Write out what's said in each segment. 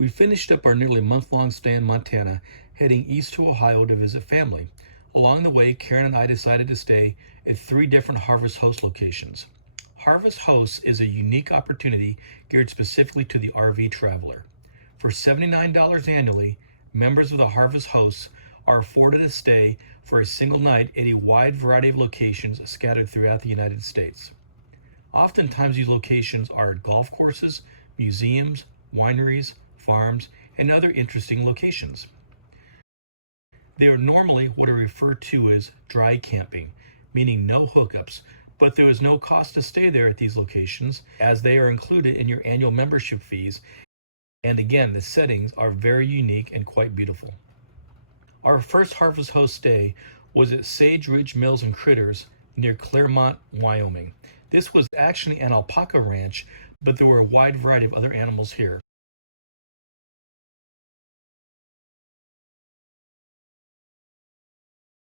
We finished up our nearly month-long stay in Montana, heading east to Ohio to visit family. Along the way, Karen and I decided to stay at 3 different Harvest Host locations. Harvest Hosts is a unique opportunity geared specifically to the RV traveler. For $79 annually, members of the Harvest Hosts are afforded a stay for a single night at a wide variety of locations scattered throughout the United States. Oftentimes these locations are golf courses, museums, wineries, farms, and other interesting locations. They are normally what are referred to as dry camping, meaning no hookups, but there is no cost to stay there at these locations as they are included in your annual membership fees, and again, the settings are very unique and quite beautiful. Our first Harvest Host stay was at Sage Ridge Mills and Critters near Claremont, Wyoming. This was actually an alpaca ranch, but there were a wide variety of other animals here.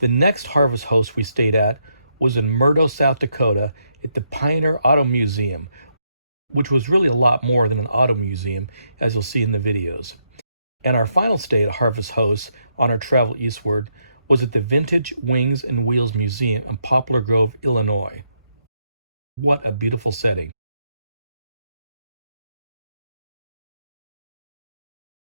The next Harvest Host we stayed at was in Murdo, South Dakota at the Pioneer Auto Museum, which was really a lot more than an auto museum, as you'll see in the videos. And our final stay at Harvest Host on our travel eastward was at the Vintage Wings and Wheels Museum in Poplar Grove, Illinois. What a beautiful setting.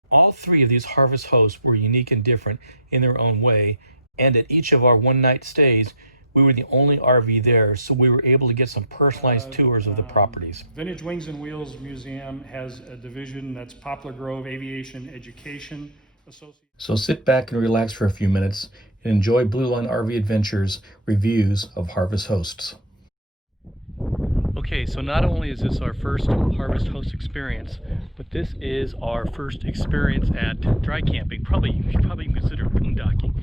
All 3 of these Harvest Hosts were unique and different in their own way, and at each of our one-night stays, we were the only RV there, so we were able to get some personalized tours of the properties. Vintage Wings and Wheels Museum has a division that's Poplar Grove Aviation Education Association. So sit back and relax for a few minutes and enjoy Blue Line RV Adventures reviews of Harvest Hosts. Okay, so not only is this our first Harvest Host experience, but this is our first experience at dry camping. You should probably consider boondocking.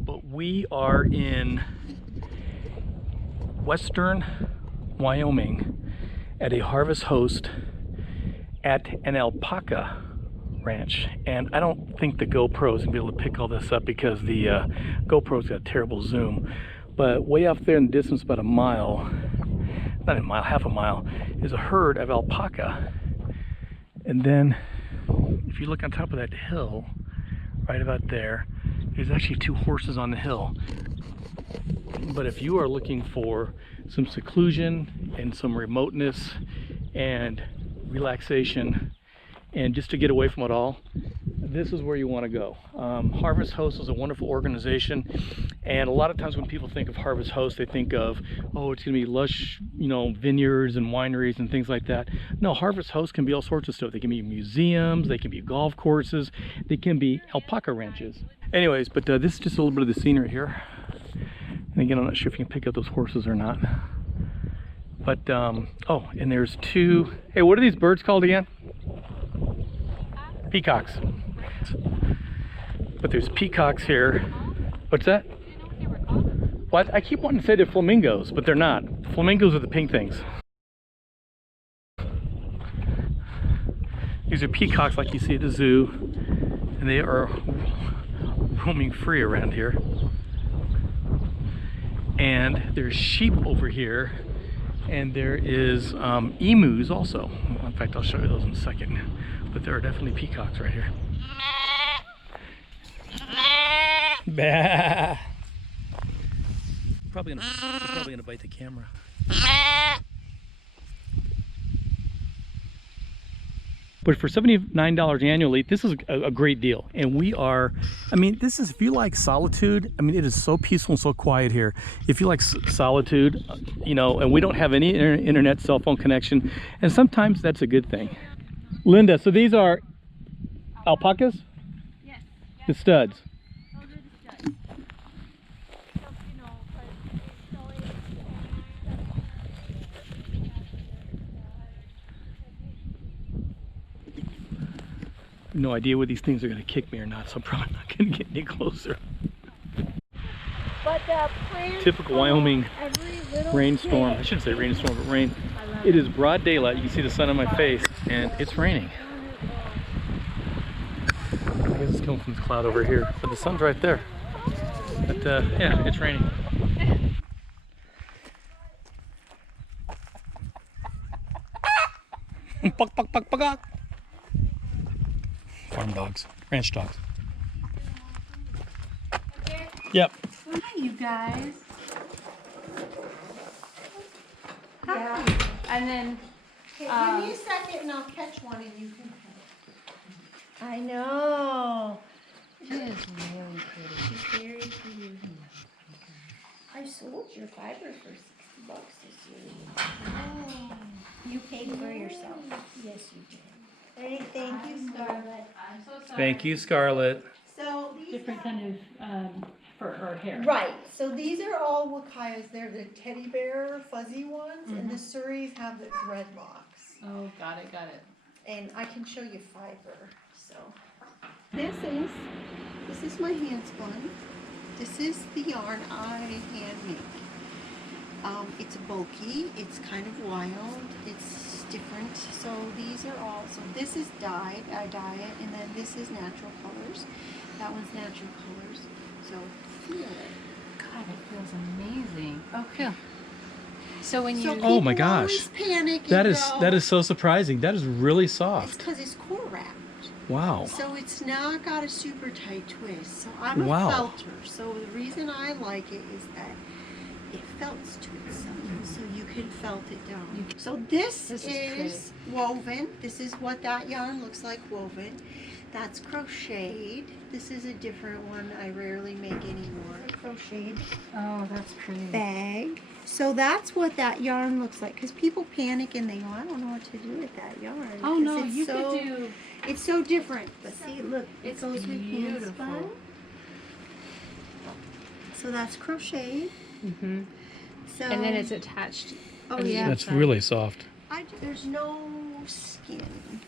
But we are in western Wyoming at a Harvest Host at an alpaca ranch. And I don't think the GoPro is going to be able to pick all this up because the GoPro's got a terrible zoom. But way up there in the distance, about a mile, not a mile, half a mile, is a herd of alpaca. And then if you look on top of that hill, right about there, there's actually 2 horses on the hill. But if you are looking for some seclusion and some remoteness and relaxation and just to get away from it all, this is where you want to go. Harvest Host is a wonderful organization, and a lot of times when people think of Harvest Host, they think of, oh, it's going to be lush, vineyards and wineries and things like that. No, Harvest Host can be all sorts of stuff. They can be museums, they can be golf courses, they can be alpaca ranches. Anyways, but this is just a little bit of the scenery here. And again, I'm not sure if you can pick up those horses or not. But, oh, and there's 2, hey, what are these birds called again? Peacocks. But there's peacocks here. What's that? What? I keep wanting to say they're flamingos, but they're not. Flamingos are the pink things. These are peacocks like you see at the zoo, and they are roaming free around here. And there's sheep over here, and there is emus also. In fact, I'll show you those in a second. But there are definitely peacocks right here. Bah. Probably gonna bite the camera. But for $79 annually, this is a great deal. And we are, this is, if you like solitude, it is so peaceful and so quiet here. If you like solitude, and we don't have any internet cell phone connection, and sometimes that's a good thing. Linda, so these are alpacas? Yes. The studs. Those are the studs. No idea whether these things are going to kick me or not, so I'm probably not going to get any closer. But Typical Wyoming rainstorm. I shouldn't say rainstorm, but rain. It is broad daylight. You can see the sun on my face, and it's raining. I guess it's coming from this cloud over here, but the sun's right there. But yeah, it's raining. Puck, puck, puck, puck. Farm dogs, ranch dogs. Yep. Hi, you guys. Yeah. And then, Okay, give me a second and I'll catch one and you can pet. I know. she is really pretty. She's very cute. I sold your fiber for $60 this year. Oh. You paid for yourself. Yes, you did. Hey, thank you, Scarlett. I'm so sorry. Thank you, Scarlett. So these Different kind of fur or hair. Right, so these are all Wakayas. They're the teddy bear fuzzy ones, and the Surreys have the thread box. Oh, got it, got it. And I can show you fiber, so. This is my hand spun. This is the yarn I hand make. It's bulky, it's kind of wild, it's different. So these are all, so this is dyed, I dye it, and then this is natural colors. That one's natural colors, so feel it. God, it feels amazing. Oh, cool. So when you, So Oh my people gosh. always panic and That is so surprising. That is really It's soft. because it's core wrapped. Wow. So it's not got a super tight twist. So I'm a Wow. felter. So the reason I like it is that it felts to itself. So you can felt it down. So this This is woven. This is what that yarn looks like woven. That's crocheted. This is a different one I rarely make anymore. Crocheted oh, that's pretty. bag. So that's what that yarn looks like. Because people panic and they go, I don't know what to do with that yarn. Oh 'Cause no, it's you so, could do. It's so different. But see, look, it It's goes with hand beautiful. spun. So that's crocheted. Mm-hmm. So And then it's attached. oh on the yeah, That's inside. really soft. there's no skin.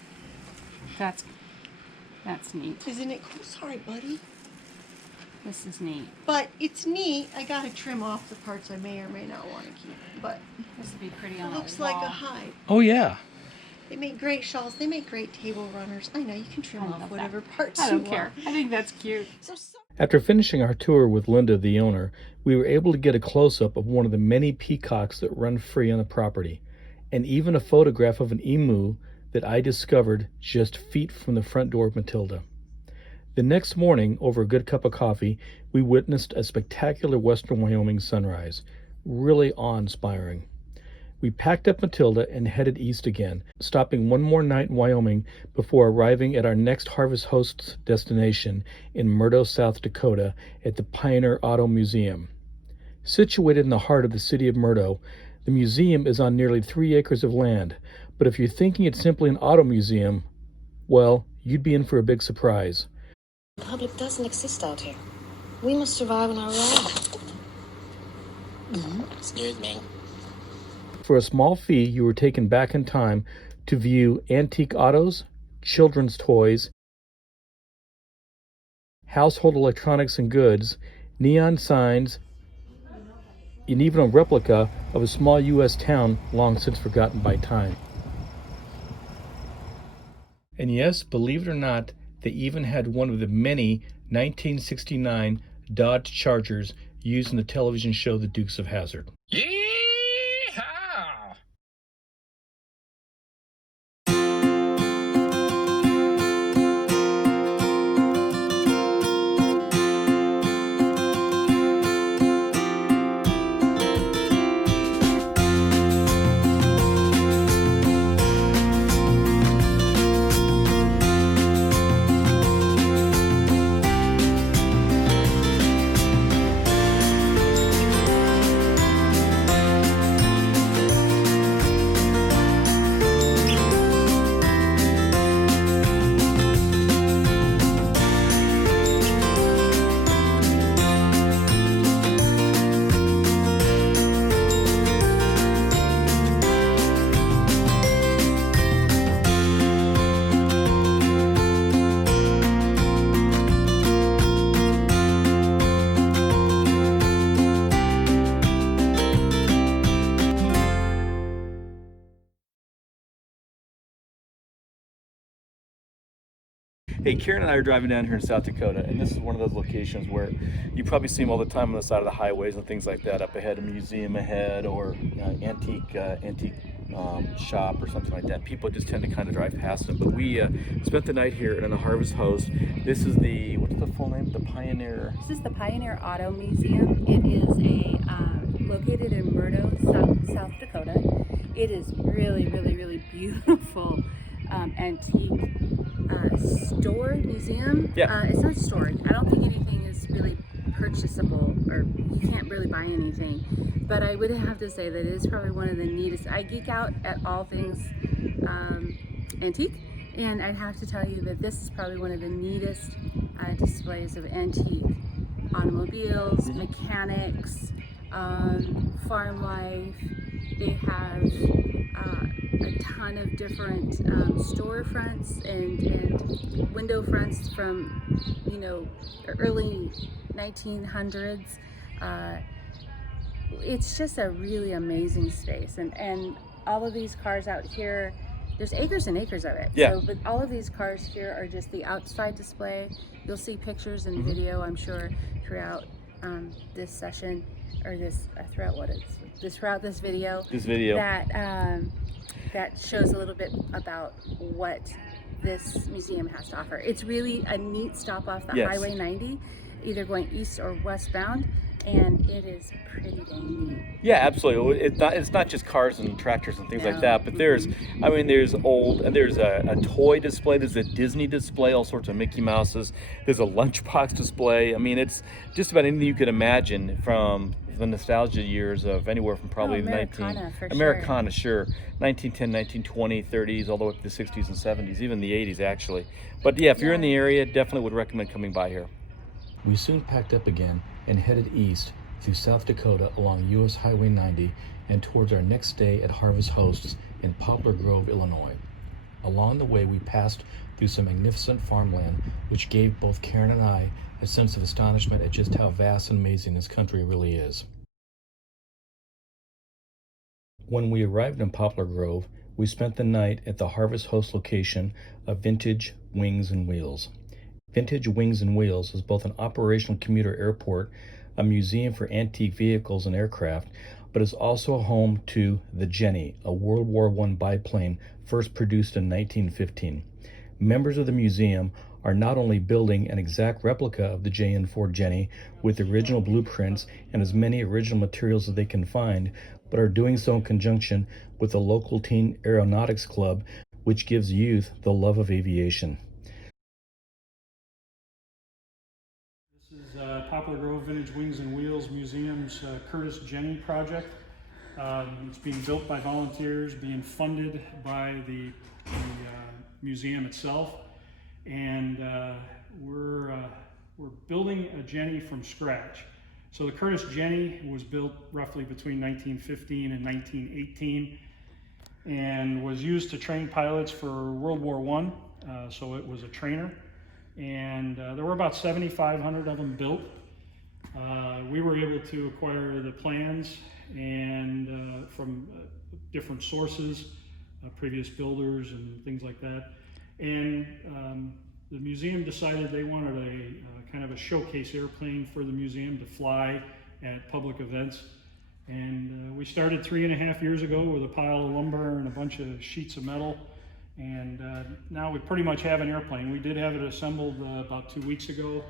That's neat. Isn't it cool? Sorry, buddy. This is neat. But it's neat. I gotta trim off the parts I may or may not want to keep. But This would be pretty it on looks a like wall. a hide. Oh yeah. They make great shawls. They make great table runners. I know you can trim I off love whatever that. parts I you don't care. want. I think that's cute. So After finishing our tour with Linda, the owner, we were able to get a close-up of one of the many peacocks that run free on the property, and even a photograph of an emu that I discovered just feet from the front door of Matilda. The next morning, over a good cup of coffee, we witnessed a spectacular western Wyoming sunrise, really awe-inspiring. We packed up Matilda and headed east again, stopping one more night in Wyoming before arriving at our next Harvest Hosts destination in Murdo, South Dakota at the Pioneer Auto Museum. Situated in the heart of the city of Murdo, the museum is on nearly 3 acres of land, but if you're thinking it's simply an auto museum, well, you'd be in for a big surprise. The public doesn't exist out here. We must survive on our own. Excuse me. For a small fee, you were taken back in time to view antique autos, children's toys, household electronics and goods, neon signs, and even a replica of a small U.S. town long since forgotten by time. And yes, believe it or not, they even had one of the many 1969 Dodge Chargers used in the television show The Dukes of Hazzard. Yeehaw! Hey, Karen and I are driving down here in South Dakota, and this is one of those locations where you probably see them all the time on the side of the highways and things like that. Up ahead, a museum ahead, or antique shop or something like that. People just tend to kind of drive past them. But we spent the night here in the Harvest Host. This is the, what's the full name? The Pioneer. This is the Pioneer Auto Museum. It is located in Murdo, South Dakota. It is really, really, really beautiful antique store museum. Yeah. It's not stored. I don't think anything is really purchasable, or you can't really buy anything. But I would have to say that it is probably one of the neatest. I geek out at all things antique, and I'd have to tell you that this is probably one of the neatest displays of antique automobiles, mechanics, farm life. They have a ton of different storefronts and window fronts from, you know, early 1900s. It's just a really amazing space, and all of these cars out here, there's acres and acres of it. Yeah. So, but all of these cars here are just the outside display. You'll see pictures and video, I'm sure, throughout this session, or throughout this video. That shows a little bit about what this museum has to offer. It's really a neat stop off the Highway 90, either going east or westbound, and it is pretty dang neat. Yeah, absolutely. It's not just cars and tractors and things like that, but there's a toy display, there's a Disney display, all sorts of Mickey Mouses, there's a lunchbox display. I mean, it's just about anything you could imagine from the nostalgia years of anywhere from probably Americana, sure, 1910, 1920, 30s, all the way up to the 60s and 70s, even the 80s actually. But yeah, if you're in the area, definitely would recommend coming by here. We soon packed up again and headed east through South Dakota along US Highway 90 and towards our next stay at Harvest Hosts in Poplar Grove, Illinois. Along the way, we passed through some magnificent farmland, which gave both Karen and I a sense of astonishment at just how vast and amazing this country really is. When we arrived in Poplar Grove, we spent the night at the Harvest Host location of Vintage Wings and Wheels. Vintage Wings and Wheels is both an operational commuter airport, a museum for antique vehicles and aircraft, but is also home to the Jenny, a World War I biplane first produced in 1915. Members of the museum are not only building an exact replica of the JN4 Jenny with original blueprints and as many original materials as they can find, but are doing so in conjunction with the local teen aeronautics club, which gives youth the love of aviation. This is Poplar Grove Vintage Wings and Wheels Museum's Curtis Jenny project. It's being built by volunteers, being funded by the museum itself, and we're building a Jenny from scratch. So the Curtis Jenny was built roughly between 1915 and 1918 and was used to train pilots for World War I, so it was a trainer. And there were about 7,500 of them built. We were able to acquire the plans and from different sources, previous builders and things like that. And the museum decided they wanted a kind of a showcase airplane for the museum to fly at public events. And we started 3.5 years ago with a pile of lumber and a bunch of sheets of metal. And now we pretty much have an airplane. We did have it assembled about 2 weeks ago,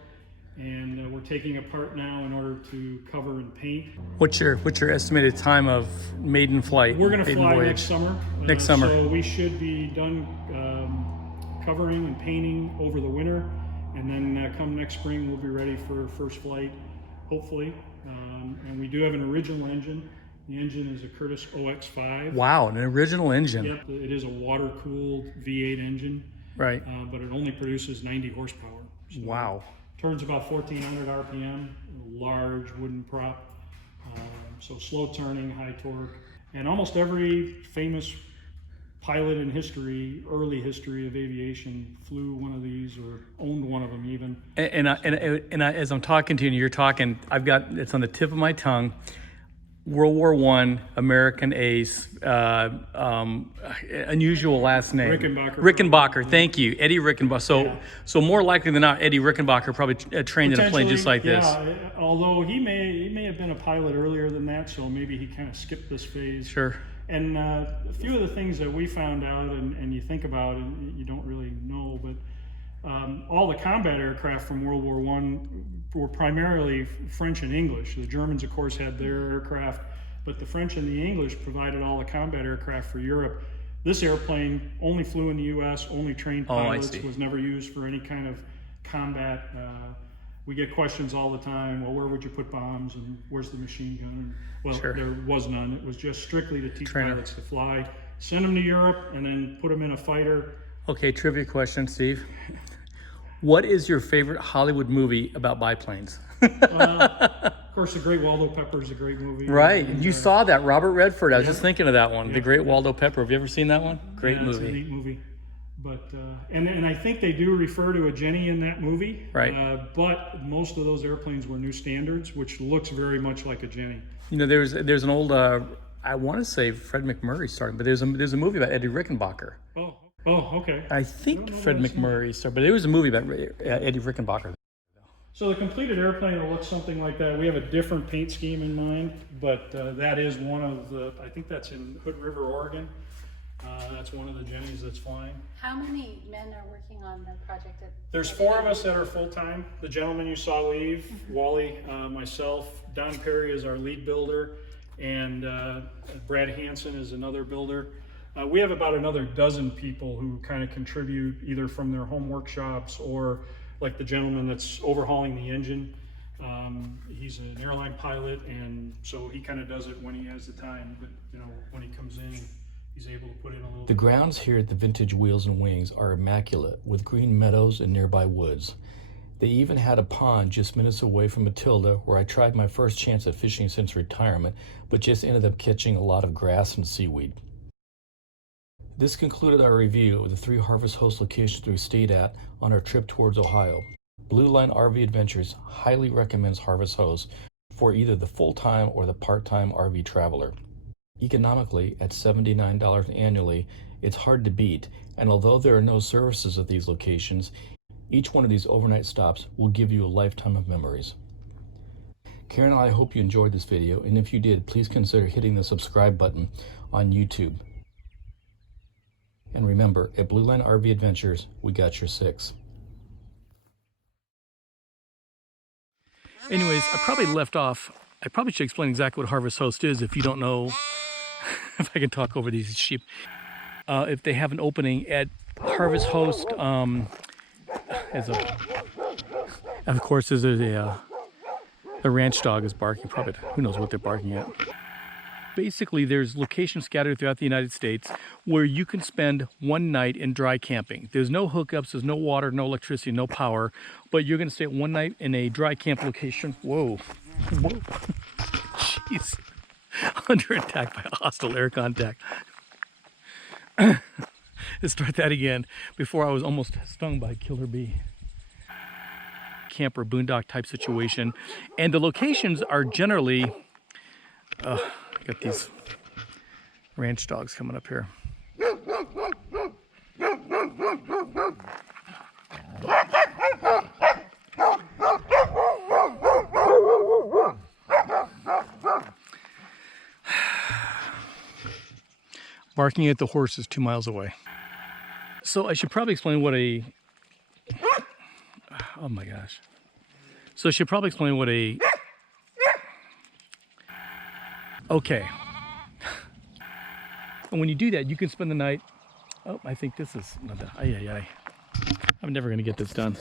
and we're taking it apart now in order to cover and paint. What's your estimated time of maiden flight? We're going to fly next summer. Next summer. So we should be done covering and painting over the winter, and then come next spring we'll be ready for first flight, hopefully. And we do have an original engine. The engine is a Curtis OX5. Wow, an original engine. Yep, it is a water-cooled V8 engine. Right. But it only produces 90 horsepower. So wow. Turns about 1,400 RPM, a large wooden prop. So slow turning, high torque. And almost every famous pilot in history, early history of aviation, flew one of these or owned one of them even. And as I'm talking to you and you're talking, it's on the tip of my tongue. World War I, American ace, unusual last name. Rickenbacker, thank you. Eddie Rickenbacker. So more likely than not, Eddie Rickenbacker probably trained in a plane just like this. Although he may have been a pilot earlier than that, so maybe he kind of skipped this phase. Sure. And a few of the things that we found out and you think about and you don't really know, but all the combat aircraft from World War I were primarily French and English. The Germans, of course, had their aircraft, but the French and the English provided all the combat aircraft for Europe. This airplane only flew in the U.S., only trained pilots, was never used for any kind of combat. We get questions all the time, well, where would you put bombs and where's the machine gun? Well, there was none. It was just strictly to teach pilots to fly, send them to Europe, and then put them in a fighter. Okay, trivia question, Steve. What is your favorite Hollywood movie about biplanes? Of course, The Great Waldo Pepper is a great movie. Right, and you saw that, Robert Redford. I was just thinking of that one, The Great Waldo Pepper. Have you ever seen that one? Great movie. It's a neat movie. But and I think they do refer to a Jenny in that movie. Right. But most of those airplanes were new standards, which looks very much like a Jenny. You know, there's an old I want to say Fred McMurray started, but there's a movie about Eddie Rickenbacker. Oh, okay. I think Fred McMurray started, but there was a movie about Eddie Rickenbacker. So the completed airplane will look something like that. We have a different paint scheme in mind, but that is one of the, I think that's in Hood River, Oregon. That's one of the Jennies that's flying. How many men are working on the project? There's 4 of us that are full-time. The gentleman you saw leave, Wally, myself, Don Perry is our lead builder, and Brad Hansen is another builder. We have about another dozen people who kind of contribute either from their home workshops or like the gentleman that's overhauling the engine. He's an airline pilot, and so he kind of does it when he has the time, but you know, when he comes in, he's able to put in a little. The grounds here at the Vintage Wheels and Wings are immaculate, with green meadows and nearby woods. They even had a pond just minutes away from Matilda, where I tried my first chance at fishing since retirement, but just ended up catching a lot of grass and seaweed. This concluded our review of the 3 Harvest Host locations we stayed at on our trip towards Ohio. Blue Line RV Adventures highly recommends Harvest Host for either the full-time or the part-time RV traveler. Economically, at $79 annually, it's hard to beat, and although there are no services at these locations, each one of these overnight stops will give you a lifetime of memories. Karen and I hope you enjoyed this video, and if you did, please consider hitting the subscribe button on YouTube. And remember, at Blue Line RV Adventures, we got your 6. Anyways, I probably left off. I probably should explain exactly what Harvest Host is if you don't know, if I can talk over these sheep. If they have an opening at Harvest Host, of course, the ranch dog is barking. Probably, who knows what they're barking at. Basically, there's locations scattered throughout the United States where you can spend one night in dry camping. There's no hookups, there's no water, no electricity, no power, but you're going to stay one night in a dry camp location. Whoa. Jeez. Under attack by hostile air contact. Let's start that again before I was almost stung by a killer bee. Camper, boondock type situation. And the locations are generally... got these ranch dogs coming up here. Barking at the horses 2 miles away. So I should probably explain what a... Oh my gosh. So I should probably explain what a... Okay. And when you do that, you can spend the night... Oh, I think this is... I'm never going to get this done.